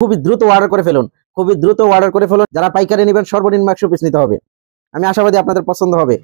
খুবই দ্রুত অর্ডার করে ফেলুন, খুবই দ্রুত অর্ডার করে ফেলুন। যারা পাইকারি নেবেন সর্বনিম্ন 100 পিস নিতে হবে। আমি আশাবাদী আপনাদের পছন্দ হবে।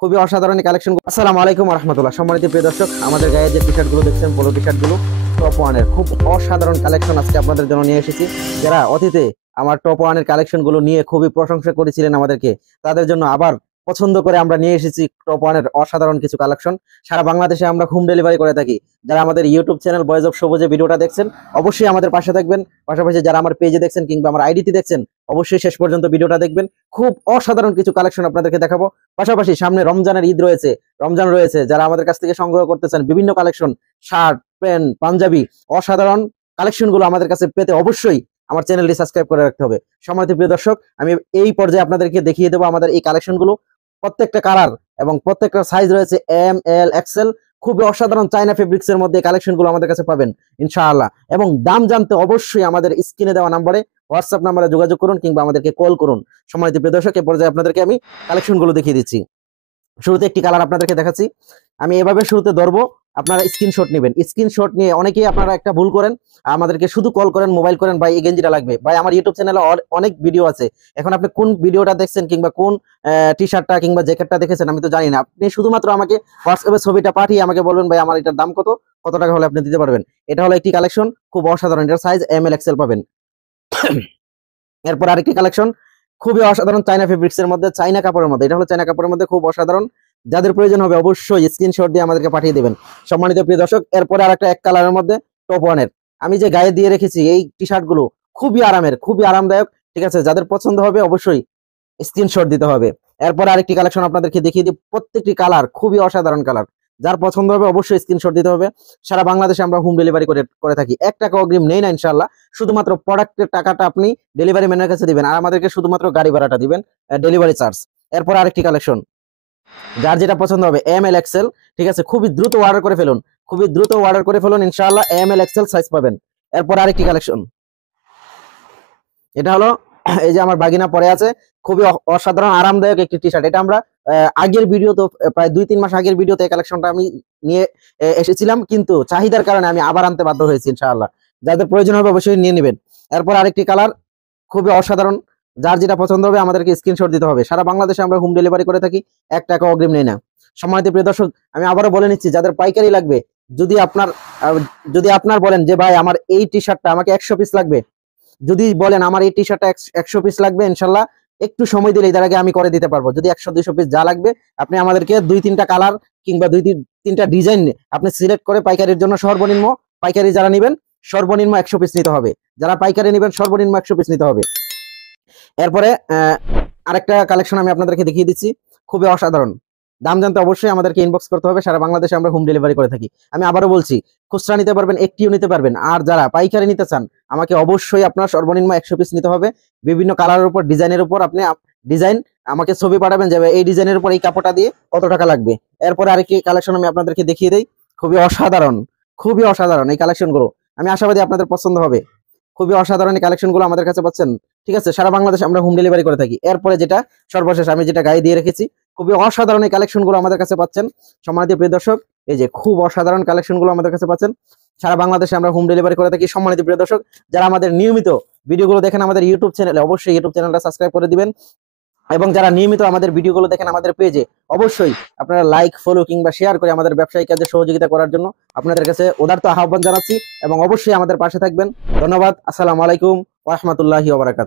খুবই অসাধারণ কালেকশন। আসসালামু আলাইকুম ওয়া রাহমাতুল্লাহ। সম্মানিত প্রিয় দর্শক, আমাদের গায়ে যে টি শার্ট গুলো দেখছেন, পোলো টি শার্ট গুলো টপ ওয়ানের খুব অসাধারণ কালেকশন আজকে আপনাদের জন্য নিয়ে এসেছি। যারা অতীতে আমার টপ ওয়ানের কালেকশন গুলো নিয়ে খুবই প্রশংসা করেছিলেন আমাদেরকে, তাদের জন্য আবার পছন্দ করে আমরা নিয়ে এসেছি টপ ওয়ানের অসাধারণ কিছু কালেকশন। সারা বাংলাদেশে আমরা হোম ডেলিভারি করে থাকি। যারা আমাদের ইউটিউব চ্যানেল বয়েজ অফ সবুজে ভিডিওটা দেখছেন, অবশ্যই আমাদের পাশে থাকবেন। পাশাপাশি যারা আমার পেজে দেখছেন কিংবা আমার আইডিতে দেখছেন, অবশ্যই শেষ পর্যন্ত ভিডিওটা দেখবেন। খুব অসাধারণ কিছু কালেকশন আপনাদেরকে দেখাবো। পাশাপাশি সামনে রমজানের ঈদ রয়েছে, রমজান রয়েছে। যারা আমাদের কাছ থেকে সংগ্রহ করতেছেন বিভিন্ন কালেকশন, শার্ট, প্যান্ট, পাঞ্জাবি, অসাধারণ কালেকশন গুলো আমাদের কাছে পেতে অবশ্যই আমার চ্যানেলটি সাবস্ক্রাইব করে রাখতে হবে। সম্মানিত প্রিয় দর্শক, আমি এই পর্যায়ে আপনাদেরকে দেখিয়ে দেবো আমাদের এই কালেকশন গুলো। প্রত্যেকটা কালার এবং প্রত্যেকটা সাইজ রয়েছে এম, এল, এক্সেল। খুবই অসাধারণ চায়না ফেব্রিক্স এর মধ্যে কালেকশন গুলো আমাদের কাছে পাবেন ইনশাআল্লাহ। এবং দাম জানতে অবশ্যই আমাদের স্ক্রিনে দেওয়া নাম্বারে, হোয়াটসঅ্যাপ নাম্বারে যোগাযোগ করুন কিংবা আমাদেরকে কল করুন। সম্মানিত প্রিয় দর্শক, এই পর্যায়ে আপনাদেরকে আমি কালেকশন গুলো দেখিয়ে দিচ্ছি। শুরুতে একটি কালার আপনাদেরকে দেখাচ্ছি। আমি এভাবে শুরুতে ধরবো, আপনারা স্ক্রিনশট নেবেন। স্ক্রিনশট নিয়ে অনেকেই আপনারা একটা ভুল করেন, আমাদেরকে শুধু কল করেন, মোবাইল করেন, ভাই এই গেঞ্জিটা লাগবে। ভাই আমার ইউটিউব চ্যানেলে অনেক ভিডিও আছে। এখন আপনি কোন ভিডিওটা দেখছেন কিংবা কোন টি শার্টটা কিংবা জ্যাকেটটা দেখেছেন আমি তো জানি না। আপনি শুধুমাত্র আমাকে হোয়াটসঅ্যাপে ছবিটা পাঠিয়ে আমাকে বলবেন, ভাই আমার এটার দাম কত, কত টাকা হলে আপনি দিতে পারবেন। এটা হলো একটি কালেকশন, খুব অসাধারণ। এটার সাইজ এম, এল, এক্সেল পাবেন। এরপর আরেকটি কালেকশন, খুবই অসাধারণ চায়না ফেব্রিক্স এর মধ্যে, চায়না কাপড়ের মধ্যে। এটা হলো চায়না কাপড়ের মধ্যে, খুব অসাধারণ। যাদের প্রয়োজন হবে অবশ্যই স্ক্রিনশট দিয়ে আমাদেরকে পাঠিয়ে দেবেন। সম্মানিত প্রিয় দর্শক, এরপরে আরেকটা এক কালারের মধ্যে টপ ওয়ানের আমি যে গায়ে দিয়ে রেখেছি এই টি শার্ট গুলো খুবই আরামের, খুবই আরামদায়ক। ঠিক আছে, যাদের পছন্দ হবে অবশ্যই স্ক্রিনশট দিতে হবে। এরপর আরেকটি কালেকশন আপনাদেরকে দেখিয়ে দিই। প্রত্যেকটি কালার খুবই অসাধারণ কালার। যার পছন্দ হবে অবশ্যই স্ক্রিনশট দিতে হবে। সারা বাংলাদেশে আমরা হোম ডেলিভারি করে থাকি। 1 টাকা অগ্রিম নেই না ইনশাআল্লাহ। শুধুমাত্র প্রোডাক্টের টাকাটা আপনি ডেলিভারি ম্যানের কাছে দিবেন, আর আমাদেরকে শুধুমাত্র গাড়ি ভাড়াটা দিবেন, ডেলিভারি চার্জ। এরপর আরেকটি কালেকশন, যার যেটা পছন্দ হবে এম, এল, এক্সেল। ঠিক আছে, খুবই দ্রুত অর্ডার করে ফেলুন, খুবই দ্রুত অর্ডার করে ফেলুন ইনশাআল্লাহ। এম, এল, এক্সেল সাইজ পাবেন। এরপর আরেকটি কালেকশন, এটা হলো এই যে আমার বাগিনা পরে আছে, খুবই অসাধারণ আরামদায়ক একটি টি শার্ট। এটা আমরা আগের ভিডিও তো প্রায় 2-3 মাস আগের ভিডিওতে এই কালেকশনটা আমি নিয়ে এসেছিলাম, কিন্তু চাহিদার কারণে আমি আবার আনতে বাধ্য হয়েছি ইনশাআল্লাহ। যাদের প্রয়োজন হবে অবশ্যই নিয়ে নেবেন। এরপর আরেকটি কালার, খুবই অসাধারণ। যার যেটা পছন্দ হবে আমাদেরকে স্ক্রিনশট দিতে হবে। সারা বাংলাদেশে আমরা হোম ডেলিভারি করে থাকি, 1 টাকা অগ্রিম নেই না। সম্মানিত প্রিয় দর্শক, আমি আবারও বলে নিচ্ছি, যাদের পাইকারি লাগবে, যদি আপনার বলেন যে ভাই আমার এই টি শার্টটা আমাকে 100 পিস লাগবে, যদি বলেন আমার এই টি শার্টটা 100 পিস লাগবে, ইনশাল্লাহ একটু সময় দিলে তার আগে আমি করে দিতে পারবো। যদি 100-200 পিস যা লাগবে, আপনি আমাদেরকে 2-3টা কালার কিংবা 2-3টা ডিজাইন আপনি সিলেক্ট করে পাইকারির জন্য সর্বনিম্ন, পাইকারি যারা নেবেন সর্বনিম্ন 100 পিস নিতে হবে। যারা পাইকারি নেবেন সর্বনিম্ন 100 পিস নিতে হবে। এরপরে আরেকটা কালেকশন আমি আপনাদেরকে দেখিয়ে দিচ্ছি, খুবই অসাধারণ। দাম জানতে অবশ্যই আমাদেরকে ইনবক্স করতে হবে। সারা বাংলাদেশে আমরা হোম ডেলিভারি করে থাকি। আমি আবারও বলছি, খুচরা নিতে পারবেন, একটিও নিতে পারবেন। আর যারা পাইকারি নিতে চান, আমাকে অবশ্যই আপনার সর্বনিম্ন 100 পিস নিতে হবে। বিভিন্ন কালারের উপর, ডিজাইনের উপর আপনি ডিজাইন আমাকে ছবি পাঠাবেন, যাবে এই ডিজাইনের উপর এই কাপড়টা দিয়ে কত টাকা লাগবে। এরপরে আরেকটি কালেকশন আমি আপনাদেরকে দেখিয়ে দেই, খুবই অসাধারণ, খুবই অসাধারণ এই কালেকশনগুলো। আমি আশাবাদী আপনাদের পছন্দ হবে। খুবই অসাধারণ এই কালেকশন গুলো আমাদের কাছে পাচ্ছেন। ঠিক আছে, সারা বাংলাদেশে আমরা হোম ডেলিভারি করে থাকি। এরপরে যেটা সর্বশেষ আমি যেটা গায়ে দিয়ে রেখেছি, খুবই অসাধারণ এই কালেকশন গুলো আমাদের কাছে পাচ্ছেন। সম্মানিত প্রিয় দর্শক, এই যে খুব অসাধারণ কালেকশন গুলো আমাদের কাছে পাচ্ছেন। সারা বাংলাদেশে আমরা হোম ডেলিভারি করে থাকি। সম্মানিত প্রিয় দর্শক, যারা আমাদের নিয়মিত ভিডিওগুলো দেখেন আমাদের ইউটিউব চ্যানেলে, অবশ্যই ইউটিউব চ্যানেলটা সাবস্ক্রাইব করে দিবেন। এবং যারা নিয়মিত আমাদের ভিডিওগুলো দেখেন আমাদের পেজে, অবশ্যই আপনারা লাইক, ফলো কিংবা শেয়ার করে আমাদের ব্যবসায়িক কাজে সহযোগিতা করার জন্য আপনাদের কাছে উদারত আহ্বান জানাচ্ছি। এবং অবশ্যই আমাদের পাশে থাকবেন। ধন্যবাদ। আসসালামু আলাইকুম ওয়া রাহমাতুল্লাহি ওয়া বারাকাতুহু।